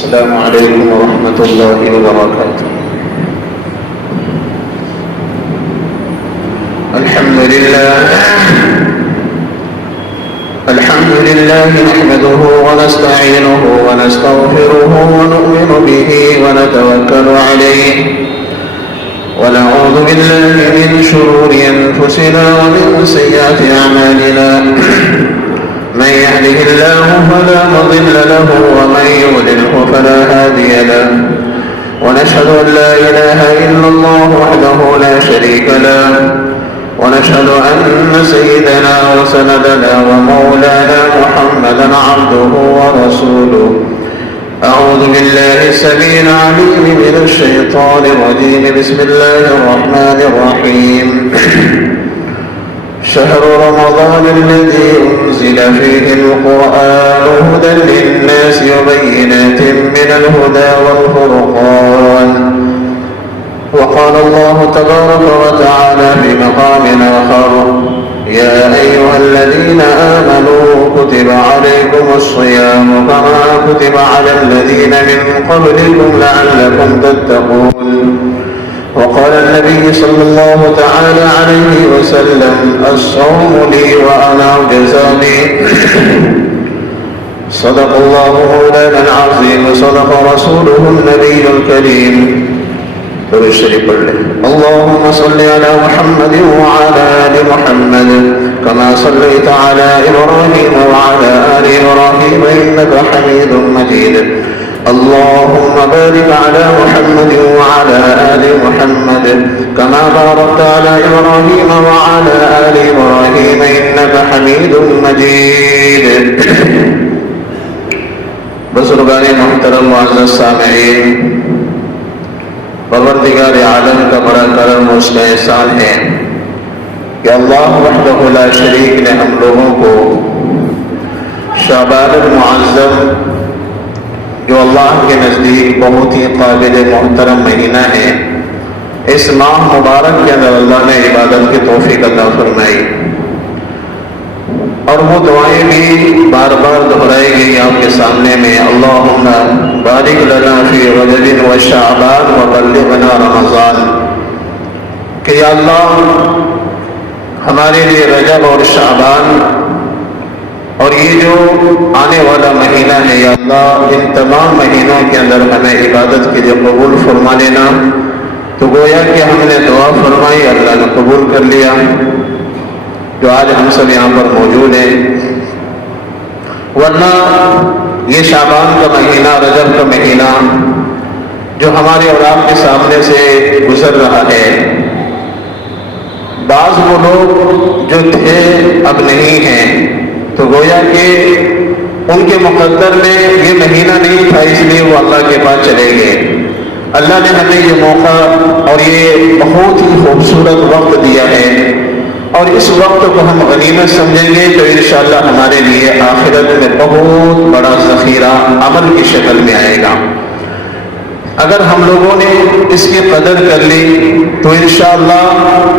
السلام عليكم ورحمة الله وبركاته. الحمد لله نحمده ونستعينه ونستغفره ونؤمن به ونتوكل عليه ونعوذ بالله من شرور أنفسنا ومن سيئات أعمالنا. من يهده الله فلا مضل له ومن يضلله فلا هادي له، ونشهد أن لا إله إلا الله وحده لا شريك له، ونشهد أن سيدنا وسندنا ومولانا محمدا عبده ورسوله. أعوذ بالله السميع العليم من الشيطان الرجيم. بسم الله الرحمن الرحيم. شهر رمضان الذي أنزل فيه القرآن هدى للناس وبينات من الهدى والفرقان. وقال الله تبارك وتعالى في مقام آخر: يا أيها الذين آمنوا كتب عليكم الصيام كما كتب على الذين من قبلكم لعلكم تتقون. وقال النبي صلى الله تعالى عليه وسلم: الصوم لي وأنا أجزى به. صدق الله مولانا العظيم وصدق رسوله النبي الكريم. الشريف اللهم صل على محمد وعلى آل محمد كما صليت على إبراهيم وعلى آل إبراهيم إنك حميد مجيد. اللهم بارك على محمد وعلى آل محمد كما باركت على إبراهيم وعلى آل إبراهيم إنك حميد مجيد. بزرگان محترم معزز سامعین، پروردگار عالم کا بڑا کرم اس کا احسان ہے کہ اللہ وحدہ لا شریک نے ہم لوگوں کو شعبان المعظم، جو اللہ کے نزدیک بہت ہی قابل محترم مہینہ ہے، اس ماہ مبارک کے اندر اللہ نے عبادت کی توفیق عطا فرمائی. اور وہ دعائیں بھی بار بار دہرائی گئی آپ کے سامنے میں: اللہم بارک لنا فی رجب و شعبان و بلغنا رمضان. کہ یا اللہ ہمارے لیے رجب اور شعبان اور یہ جو آنے والا مہینہ ہے، یا اللہ ان تمام مہینوں کے اندر ہمیں عبادت کے لیے قبول فرما لینا. تو گویا کہ ہم نے دعا فرمائی، اللہ نے قبول کر لیا. جو آج ہم سب یہاں پر موجود ہیں، ورنہ یہ شعبان کا مہینہ، رجب کا مہینہ جو ہمارے اور آپ کے سامنے سے گزر رہا ہے، بعض وہ لوگ جو تھے اب نہیں ہیں، تو گویا کہ ان کے مقدر میں یہ مہینہ نہیں تھا، اس لیے وہ اللہ کے پاس چلے گئے. اللہ نے ہمیں یہ موقع اور یہ بہت ہی خوبصورت وقت دیا ہے، اور اس وقت کو ہم غنیمت سمجھیں گے تو انشاءاللہ ہمارے لیے آخرت میں بہت بڑا ذخیرہ عمل کی شکل میں آئے گا. اگر ہم لوگوں نے اس کی قدر کر لی تو انشاءاللہ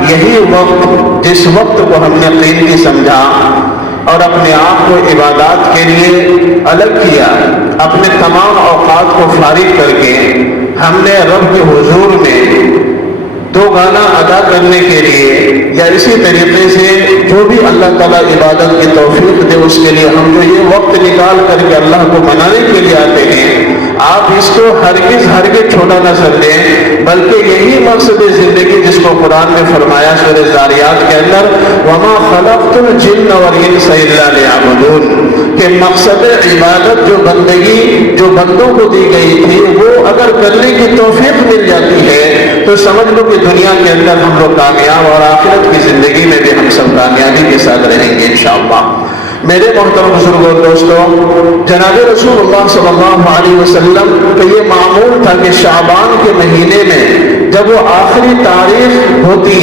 یہی وقت، جس وقت کو ہم نے قیمتی سمجھا اور اپنے آپ کو عبادات کے لیے الگ کیا، اپنے تمام اوقات کو فارغ کر کے ہم نے رب کے حضور میں دو گانا ادا کرنے کے لیے، یا اسی طریقے سے جو بھی اللہ تعالیٰ عبادت کی توفیق دے اس کے لیے ہم جو یہ وقت نکال کر کے اللہ کو منانے کے لیے آتے ہیں، آپ اس کو ہرگز چھوٹا نہ سمجھیں، بلکہ یہی مقصد زندگی جس کو قرآن نے فرمایا سورہ ذاریات کے اندر: وَمَا خَلَقْتُ الْجِنَّ وَالْإِنسَ إِلَّا لِيَعْبُدُونَ. کہ مقصد عبادت جو بندگی جو بندوں کو دی گئی تھی، وہ اگر کرنے کی توفیق مل جاتی ہے تو سمجھ لو کہ دنیا کے اندر ہم لوگ کامیاب، اور آخرت کی زندگی میں بھی ہم سب کامیابی کے ساتھ رہیں گے انشاءاللہ. میرے محترم بزرگوں اور دوستوں، جناب رسول اللہ صلی اللہ علیہ وسلم کا یہ معمول تھا کہ شعبان کے مہینے میں جب وہ آخری تاریخ ہوتی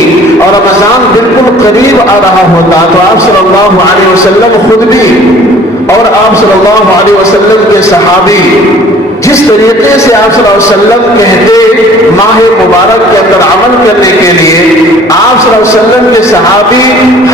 اور رمضان بالکل قریب آ رہا ہوتا، تو آپ صلی اللہ علیہ وسلم خود بھی اور آپ صلی اللہ علیہ وسلم کے صحابی جس طریقے سے آپ صلی اللہ علیہ وسلم کہتے ماہ مبارک کے اندر عمل کرنے کے لیے، آپ صلی اللہ علیہ وسلم کے صحابی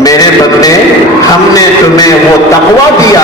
میرے بدلے ہم نے تمہیں وہ تقویٰ دیا،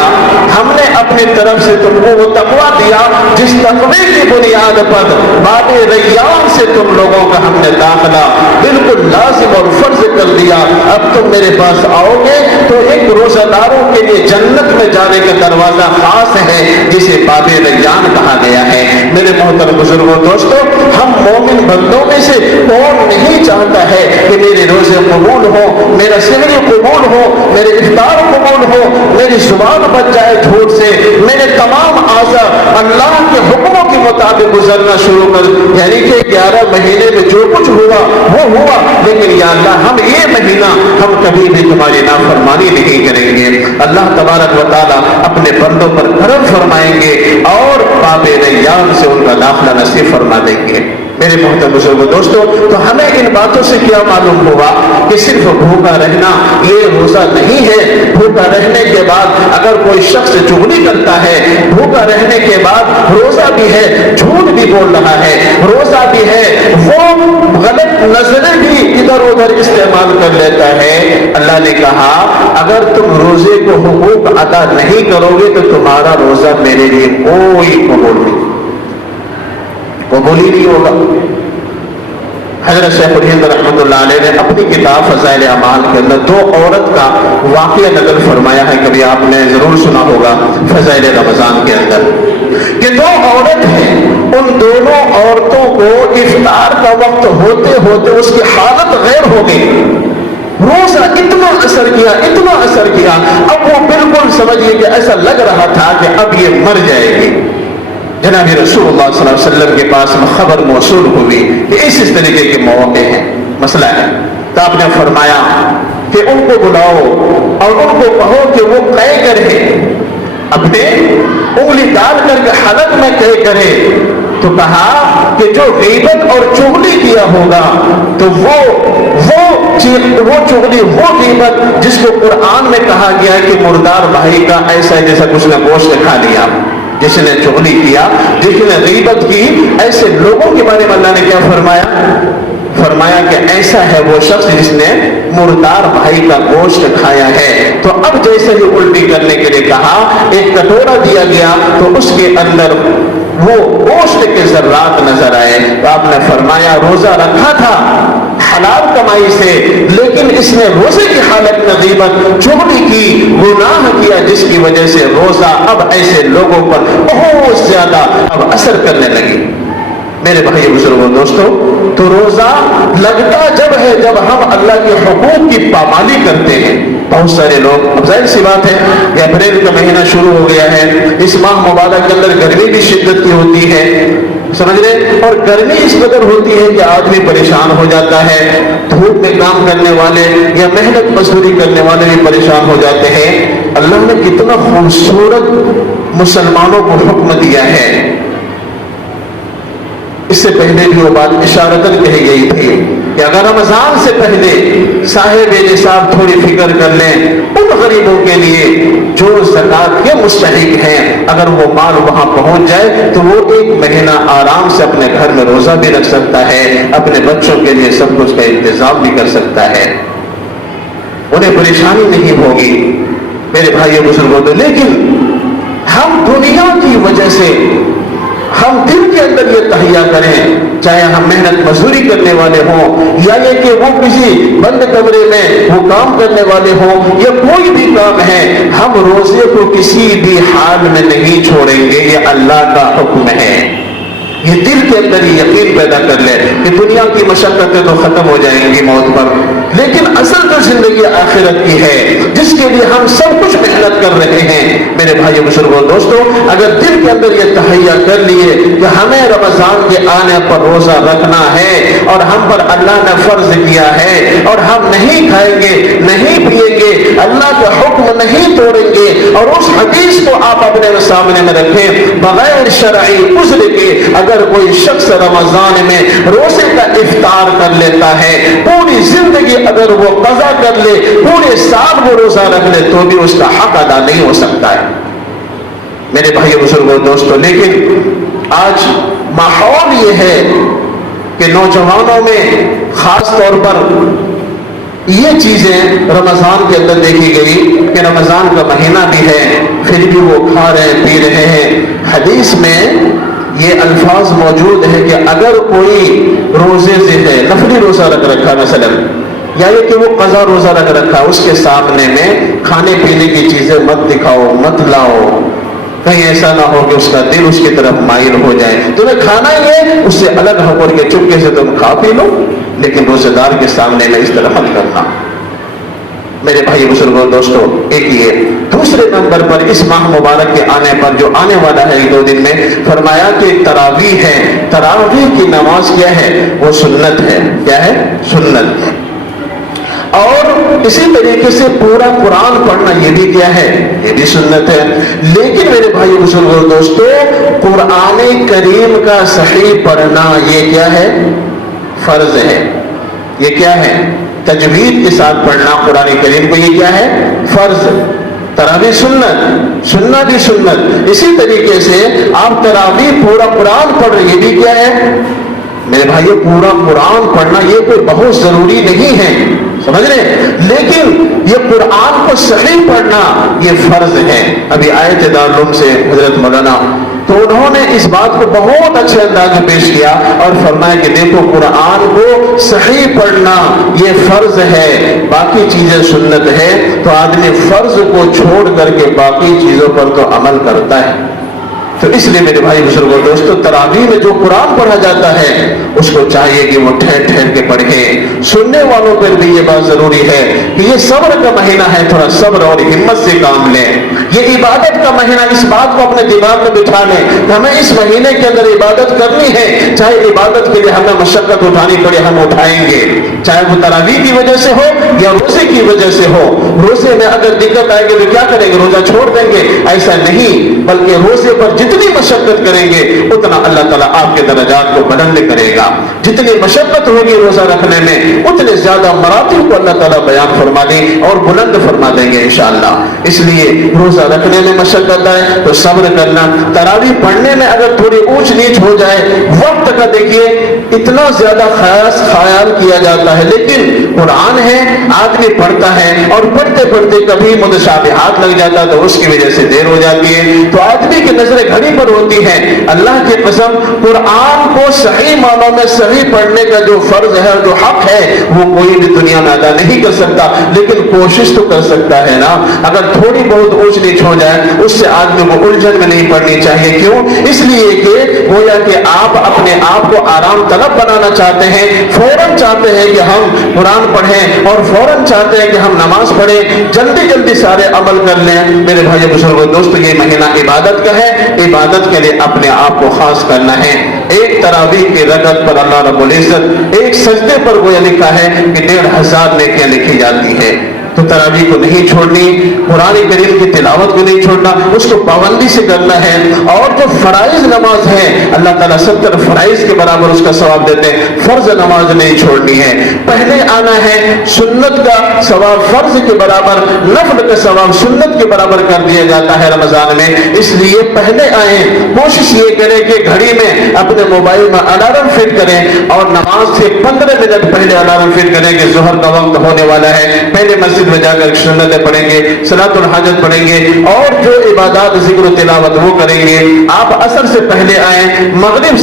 ہم نے اپنی طرف سے تم کو وہ تقویٰ دیا جس تقوی کی بنیاد پر باب ریان سے تم لوگوں کا ہم نے داخلہ بالکل لازم اور فرض کر دیا۔ اب تم میرے پاس آؤ گے تو ایک روزہ داروں کے لیے جنت میں جانے کا دروازہ خاص ہے جسے باب ریان کہا گیا ہے۔ میرے محترم بزرگوں دوستو، ہم مومن بندوں میں سے کون نہیں چاہتا ہے کہ میرے روزے قبول ہو، میرا سحری قبول ہو، میرے افطار قبول ہو، میری زبان بچ جائے جھوٹ سے، میرے تمام اعضاء اللہ کے حکموں کے مطابق گزرنا شروع کر، یعنی کہ 11 مہینے میں جو کچھ ہوا وہ ہوا، لیکن یا اللہ ہم یہ مہینہ ہم کبھی بھی تمہاری نافرمانی نہیں کریں گے۔ اللہ تبارک و تعالیٰ اپنے بندوں پر کرم فرمائیں گے اور باب ریان سے ان کا داخلہ نصیب فرما دیں گے۔ میرے محترم بزرگوں دوستو، تو ہمیں ان باتوں سے کیا معلوم ہوا کہ صرف بھوکا رہنا یہ روزہ نہیں ہے۔ بھوکا رہنے کے بعد اگر کوئی شخص چغلی کرتا ہے، بھوکا رہنے کے بعد روزہ بھی ہے جھوٹ بھی بول رہا ہے، روزہ بھی ہے وہ غلط نظریں بھی ادھر ادھر استعمال کر لیتا ہے، اللہ نے کہا اگر تم روزے کو حقوق ادا نہیں کرو گے تو تمہارا روزہ میرے لیے کوئی قبول ہی نہیں ہوگا۔ حضرت شیخ الہند رحمۃ اللہ علیہ نے اپنی کتاب فضائل اعمال کے اندر 2 عورت کا واقعہ نقل فرمایا ہے، کبھی آپ نے ضرور سنا ہوگا، فضائل رمضان کے اندر کہ 2 عورت ہیں، ان دونوں عورتوں کو افطار کا وقت ہوتے ہوتے اس کی حالت غیر ہو گئی، روزہ اتنا اثر کیا، اب وہ بالکل سمجھیے کہ ایسا لگ رہا تھا کہ اب یہ مر جائے گی۔ جناب رسول اللہ صلی اللہ علیہ وسلم کے پاس خبر موصول ہوئی کہ اس طریقے کے مواقع ہیں، مسئلہ ہے، تو آپ نے فرمایا کہ ان کو بلاؤ اور ان کو کہو کہ وہ قے کرے، اپنے انگلی ڈال کر کے حلق میں قے کرے، تو کہا کہ جو غیبت اور چغلی کیا ہوگا تو وہ چغلی، وہ غیبت جس کو قرآن میں کہا گیا ہے کہ مردار بھائی کا ایسا جیسا کچھ نے گوشت کھا لیا، جس نے چغلی کیا، جس نے غیبت کی، ایسے لوگوں کے بارے میں اللہ نے کیا فرمایا کہ ایسا ہے وہ شخص جس نے مردار بھائی کا گوشت کھایا ہے۔ تو اب جیسے ہی الٹی کرنے کے لیے کہا، ایک کٹورا دیا گیا تو اس کے اندر وہ گوشت کے ذرات نظر آئے، تو آپ نے فرمایا روزہ رکھا تھا حلال کمائی سے، لیکن اس نے روزے کی حالت میں غیبت، چغلی کی، گناہ کیا، جس کی وجہ سے روزہ اب ایسے لوگوں پر بہت زیادہ اب اثر کرنے لگی۔ میرے بھائی بزرگوں دوستو، تو روزہ لگتا جب ہے جب ہم اللہ کے حقوق کی پامالی کرتے ہیں۔ بہت سارے لوگ، اب ظاہر سی بات ہے کہ اپریل کا مہینہ شروع ہو گیا ہے، اس ماہ مبارک کے اندر گرمی بھی شدت کی ہوتی ہے، سمجھ رہے، اور گرمی اس قدر ہوتی ہے کہ آدمی پریشان ہو جاتا ہے، دھوپ میں کام کرنے والے یا محنت مزدوری کرنے والے بھی پریشان ہو جاتے ہیں۔ اللہ نے کتنا خوبصورت مسلمانوں کو حکم دیا ہے۔ اس سے پہلے بھی وہ بات اشارتاً کہی گئی تھی کہ اگر رمضان سے پہلے صاحب نصاب تھوڑی فکر کر لیں ان غریبوں کے لیے جو زکات کے مستحق ہیں، اگر وہ مال وہاں پہنچ جائے تو وہ 1 مہینہ آرام سے اپنے گھر میں روزہ بھی رکھ سکتا ہے، اپنے بچوں کے لیے سب کچھ کا انتظام بھی کر سکتا ہے، انہیں پریشانی نہیں ہوگی۔ میرے بھائیو بزرگوں، لیکن ہم دنیا کی وجہ سے ہم دل کے اندر یہ تہیا کریں، چاہے ہم محنت مزدوری کرنے والے ہوں یا یہ کہ وہ کسی بند کمرے میں وہ کام کرنے والے ہوں یا کوئی بھی کام ہے، ہم روزے کو کسی بھی حال میں نہیں چھوڑیں گے، یہ اللہ کا حکم ہے۔ یہ دل کے اندر یہ یقین پیدا کر لے کہ دنیا کی مشقتیں تو ختم ہو جائیں گی موت پر، لیکن اصل جو زندگی آخرت کی ہے جس کے لیے ہم سب کچھ محنت کر رہے ہیں، میرے بھائیو بزرگوں دوستو، اگر دل کے اندر یہ تہیا کر لیے کہ ہمیں رمضان کے آنے پر روزہ رکھنا ہے اور ہم پر اللہ نے فرض کیا ہے اور ہم نہیں کھائیں گے، نہیں پیئیں گے، اللہ کا حکم نہیں توڑیں گے، اور اس حدیث کو آپ اپنے سامنے میں رکھیں بغیر شرعی عذر کے، اگر کوئی شخص رمضان میں روزے کا افطار کر لیتا ہے، پوری زندگی اگر وہ قضا کر لے، پورے سال وہ روزہ رکھ لے، تو بھی اس کا حق ادا نہیں ہو سکتا ہے۔ میرے بھائیو بزرگوں دوستو، لیکن آج ماحول یہ ہے کہ نوجوانوں میں خاص طور پر یہ چیزیں رمضان کے اندر دیکھی گئی کہ رمضان کا مہینہ بھی ہے پھر بھی وہ کھا رہے پی رہے ہیں۔ حدیث میں یہ الفاظ موجود ہے کہ اگر کوئی روزے سے ہے، نفلی روزہ رکھ رکھا مثلا، یا یہ کہ وہ قضا روزہ رکھ رکھا، اس کے سامنے میں کھانے پینے کی چیزیں مت دکھاؤ، مت لاؤ، کہیں ایسا نہ ہو کہ اس کا دل اس کی طرف مائل ہو جائے۔ تمہیں کھانا ہی ہے، اس سے الگ ہو کر کے چپکے سے تم کھا پی لو، لیکن روزے دار کے سامنے میں اس طرح مت کرنا۔ میرے بھائی بزرگوں دوستوں، ایک یہ دوسرے نمبر پر اس ماہ مبارک کے آنے پر جو آنے والا ہے 2 دن میں، فرمایا کہ تراویح ہے۔ تراویح کی نماز کیا ہے؟ وہ سنت ہے۔ کیا ہے؟ سنت۔ اور اسی طریقے سے پورا قرآن پڑھنا یہ بھی کیا ہے؟ یہ بھی سنت ہے۔ لیکن میرے بھائی بزرگوں دوستوں، قرآن کریم کا صحیح پڑھنا یہ کیا ہے؟ فرض ہے۔ یہ کیا ہے؟ تجوید کے ساتھ پڑھنا قرآن کریم کو، یہ کیا ہے؟ فرض۔ تراویح سنت، سننا بھی سنت۔ اسی طریقے سے آپ تراویح پورا قرآن پڑھ رہے، یہ بھی کیا ہے؟ میرے بھائیو، پورا قرآن پڑھنا یہ کوئی بہت ضروری نہیں ہے، سمجھ رہے ہیں؟ لیکن یہ قرآن کو صحیح پڑھنا یہ فرض ہے۔ ابھی آئے تھے دارالعلوم سے حضرت مولانا، تو انہوں نے اس بات کو بہت اچھے انداز میں پیش کیا اور فرمایا کہ دیکھو، قرآن کو صحیح پڑھنا یہ فرض ہے، باقی چیزیں سنت ہے۔ تو آدمی فرض کو چھوڑ کر کے باقی چیزوں پر تو عمل کرتا ہے۔ تو اس لیے میرے بھائی بزرگوں دوستوں، تراویح میں جو قرآن پڑھا جاتا ہے اس کو چاہیے کہ وہ ٹھہر ٹھہر کے پڑھے۔ سننے والوں پر بھی یہ بات ضروری ہے کہ یہ صبر کا مہینہ ہے، تھوڑا صبر اور ہمت سے کام لیں۔ یہ عبادت کا مہینہ، اس بات کو اپنے دماغ میں بٹھا لیں کہ ہمیں اس مہینے کے اندر عبادت کرنی ہے، چاہے عبادت کے لیے ہمیں مشقت اٹھانی پڑے ہم اٹھائیں گے، چاہے وہ تراویح کی وجہ سے ہو یا روزے کی وجہ سے ہو۔ روزے میں اگر دقت آئے گی تو کیا کریں گے؟ روزہ چھوڑ دیں گے؟ ایسا نہیں، بلکہ روزے پر جتنی مشقت کریں گے اتنا اللہ تعالیٰ آپ کے درجات کو بلند کرے گا۔ جتنی مشقت ہوگی روزہ رکھنے میں اتنے زیادہ مراتب کو اللہ تعالیٰ بیان فرما دیں اور بلند فرما دیں گے انشاءاللہ۔ اس لیے روزہ رکھنے میں مشقت آئے تو صبر کرنا۔ تراویح پڑھنے میں اگر تھوڑی اونچ نیچ ہو جائے، وقت کا دیکھیے اتنا زیادہ خیال کیا جاتا ہے، لیکن قرآن ہے، آدمی پڑھتا ہے اور پڑھتے پڑھتے کبھی متشابہات لگ جاتا تو اس کی وجہ سے دیر ہو جاتی ہے، تو آدمی کی نظریں گھڑی پر ہوتی ہے۔ اللہ کی قسم، قرآن کو صحیح معنوں میں صحیح پڑھنے کا جو فرض ہے، جو حق ہے، وہ کوئی بھی دنیا میں ادا نہیں کر سکتا، لیکن کوشش تو کر سکتا ہے نا۔ اگر تھوڑی بہت اونچ نیچ ہو جائے اس سے آدمی کو الجھن میں نہیں پڑنی چاہیے۔ کیوں؟ اس لیے کہ گویا کہ آپ اپنے آپ کو آرام طلب بنانا چاہتے ہیں، فوراً چاہتے ہیں کہ ہم قرآن پڑھیں اور فوراً چاہتے ہیں کہ ہم نماز پڑھیں، جلدی جلدی سارے عمل کر لیں۔ میرے بھائی بزرگوں دوستو، یہ مہینہ عبادت کا ہے، عبادت کے لیے اپنے آپ کو خاص کرنا ہے۔ ایک تراویح کی رکعت پر اللہ رب العزت ایک سجدے پر گویا لکھا ہے کہ 1500 نیکیاں لکھی جاتی ہے۔ تو تراویح کو نہیں چھوڑنی، قرآن کریم کی تلاوت کو نہیں چھوڑنا، اس کو پابندی سے کرنا ہے۔ اور جو فرائض نماز ہے، اللہ تعالیٰ 70 فرائض کے برابر اس کا ثواب دیتے ہیں، فرض نماز نہیں چھوڑنی ہے۔ پہلے آنا ہے، سنت کا ثواب فرض کے برابر، نفل کا ثواب سنت کے برابر کر دیا جاتا ہے رمضان میں، اس لیے پہلے آئیں۔ کوشش یہ کریں کہ گھڑی میں اپنے موبائل میں الارم فٹ کریں اور نماز سے 15 منٹ پہلے الارم فٹ کریں کہ ظہر کا وقت ہونے والا ہے، پہلے مسجد میں جا کر سنتیں پڑھیں گے، صلاۃ الحاجت پڑھیں گے اور جو عبادات ذکر و تلاوت وہ کریں گے۔ آپ عصر سے پہلے آئیں، مغرب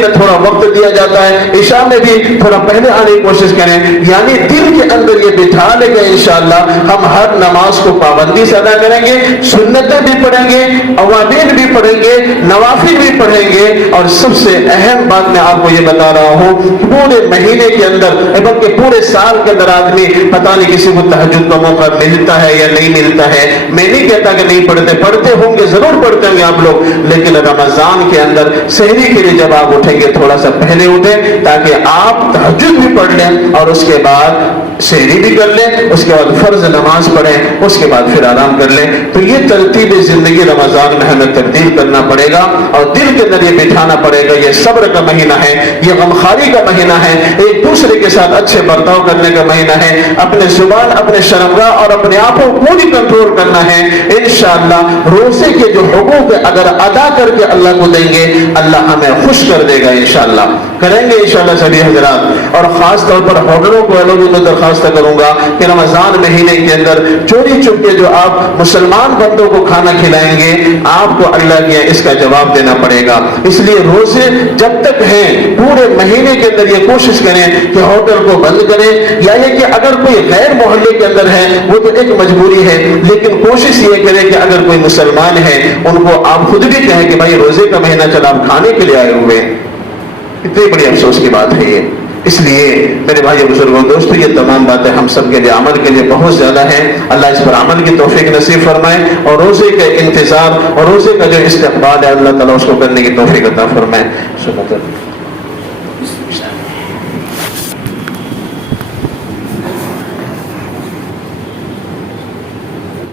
میں تھوڑا وقت دیا جاتا ہے، عشاء میں بھی تھوڑا پہلے آنے کی کوشش کریں، یعنی دل کے اندر یہ بٹھا لے گا انشاءاللہ ہم ہر نماز کو پابندی سے ادا کریں گے، سنتیں بھی پڑھیں گے، اوامر بھی پڑھیں گے، نوافل بھی پڑھیں گے۔ اور سب سے اہم بات میں آپ کو یہ بتا رہا ہوں کہ پورے مہینے کے اندر بلکہ پورے سال کے اندر آدمی پتہ نہیں کسی کو تہجد کا موقع ملتا ہے یا نہیں ملتا ہے، میں نہیں کہتا کہ نہیں پڑھتے ہوں گے، ضرور پڑھتے ہوں گے آپ لوگ، لیکن رمضان کے اندر سحری کے لیے جب آپ اٹھیں گے تھوڑا سا پہلے اٹھیں تاکہ آپ تہجد بھی پڑھ لیں اور اس کے بعد سحری بھی کر لیں، اس کے بعد فرض نماز پڑھیں، اس کے بعد پھر آرام کر لیں۔ تو یہ ترتیب زندگی رمضان میں ہمیں تبدیل کرنا پڑے گا اور دل کے اندر یہ بٹھانا پڑے گا، یہ صبر کا مہینہ ہے، یہ غمخواری کا مہینہ ہے، ایک دوسرے کے ساتھ اچھے برتاؤ کرنے کا مہینہ ہے، اپنے زبان، اپنے شرمگاہ اور اپنے آپ کو پوری کنٹرول کرنا ہے۔ انشاءاللہ روزے کے جو حقوق اگر ادا کر کے اللہ کو دیں گے، اللہ ہمیں خوش کر دے گا انشاءاللہ۔ کریں گے انشاءاللہ سبھی حضرات. اور خاص طور پر ہوٹلوں کو لوگوں کو درخواست کروں گا کہ رمضان مہینے کے اندر چوری چپ کے جو آپ مسلمان بندوں کو کھانا کھلائیں گے آپ کو اللہ کے اس کا جواب دینا پڑے گا. اس لیے روزے جب تک ہیں پورے مہینے کے اندر یہ کوشش کریں کہ ہوٹل کو بند کریں, یا یہ کہ اگر کوئی غیر محلے کے اندر ہے وہ تو ایک مجبوری ہے, لیکن کوشش یہ کریں کہ اگر کوئی مسلمان ہے ان کو آپ خود بھی کہیں کہ بھائی روزے کا مہینہ چلا آپ کھانے کے لیے آئے ہوئے. اتنی بڑی افسوس کی بات ہے یہ. اس لیے میرے بھائی بزرگوں دوستو یہ تمام باتیں ہم سب کے لیے عمل کے لیے بہت زیادہ ہیں. اللہ اس پر عمل کی توفیق نصیب فرمائے اور روزے کا انتظار اور روزے کا جو استقبال ہے اللہ تعالیٰ اس کو کرنے کی توفیق عطا فرمائے.